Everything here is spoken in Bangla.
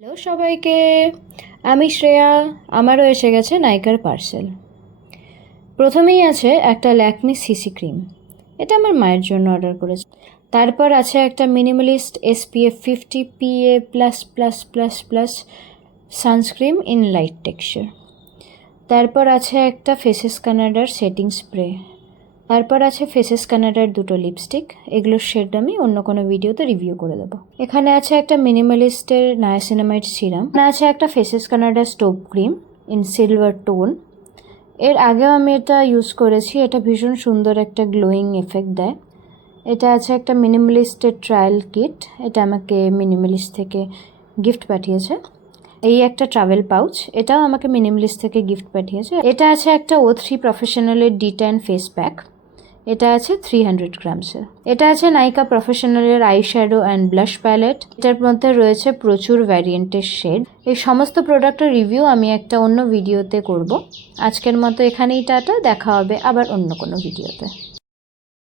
হ্যালো সবাইকে, আমি শ্রেয়া। আমারও এসে গেছে নাইকার পার্সেল। প্রথমেই আছে একটা ল্যাকমি সিসি ক্রিম, এটা আমার মায়ের জন্য অর্ডার করেছে। তারপর আছে একটা minimalist SPF 50 PA++++ sunscreen in light texture. তারপর আছে একটা ফেসেস কানাডার সেটিং স্প্রে। তারপর আছে ফেসেস কানাডার দুটো লিপস্টিক, এগুলোর শেড আমি অন্য কোনো ভিডিওতে রিভিউ করে দেবো। এখানে আছে একটা মিনিমালিস্টের নায়াসিনামাইড সিরাম, আছে একটা ফেসেস কানাডার stove cream in silver tone. এর আগেও আমি এটা ইউজ করেছি, এটা ভীষণ সুন্দর একটা গ্লোয়িং এফেক্ট দেয়। এটা আছে একটা মিনিমালিস্টের ট্রায়াল কিট, এটা আমাকে মিনিমালিস্ট থেকে গিফট পাঠিয়েছে। এই একটা ট্রাভেল পাউচ, এটাও আমাকে মিনিমালিস্ট থেকে গিফট পাঠিয়েছে। এটা আছে একটা O3 প্রফেশনালের D10 ফেস প্যাক, এটা আছে 300 গ্রামসের। এটা আছে নাইকা প্রফেশনালের eye shadow and blush palette, এটার মধ্যে রয়েছে প্রচুর ভ্যারিয়েন্টের শেড। এই সমস্ত প্রোডাক্টের রিভিউ আমি একটা অন্য ভিডিওতে করব। আজকের মতো এখানেই টাটা, দেখা হবে আবার অন্য কোনো ভিডিওতে।